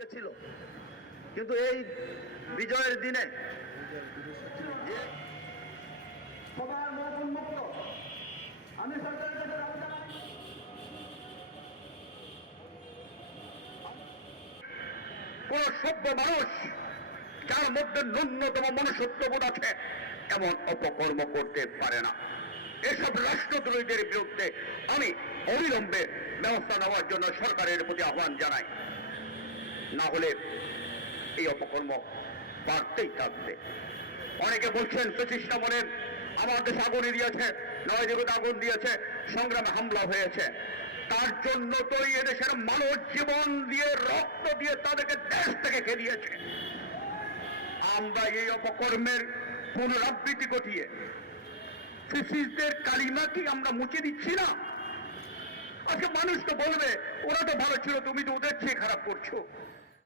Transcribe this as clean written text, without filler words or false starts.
আজকে ছিল, কিন্তু এই বিজয়ের দিনে সবার মুখ উন্মুক্ত। আমি সরকারের কাছে কোন সভ্য মানুষ যার মধ্যে ন্যূনতম মনুষ্যত্ববোধ আছে এমন অপকর্ম করতে পারে না। এসব রাষ্ট্রদ্রোহীদের বিরুদ্ধে আমি অবিলম্বে ব্যবস্থা নেওয়ার জন্য সরকারের প্রতি আহ্বান জানাই, না হলে এই অপকর্ম বাড়তেই থাকবে। অনেকে বলছেন প্রতিষ্ঠা বলেন আমার দেশে আগুন দিয়েছে, নয়দিকে আগুন দিয়েছে, সংগ্রামে হামলা হয়েছে। তার জন্য তো এদেশের মানুষ জীবন দিয়ে রক্ত দিয়ে তাদেরকে দেশ থেকে খেলিয়েছে। আমরা এই অপকর্মের পুনরাবৃত্তি ঘটিয়ে ফ্যাসিস্টদের কালিমা কি আমরা মুছে দিচ্ছি না? আজকে মানুষ তো বলবে ওরা তো ভালো ছিল, তুমি তো ওদের চেয়ে খারাপ করছো।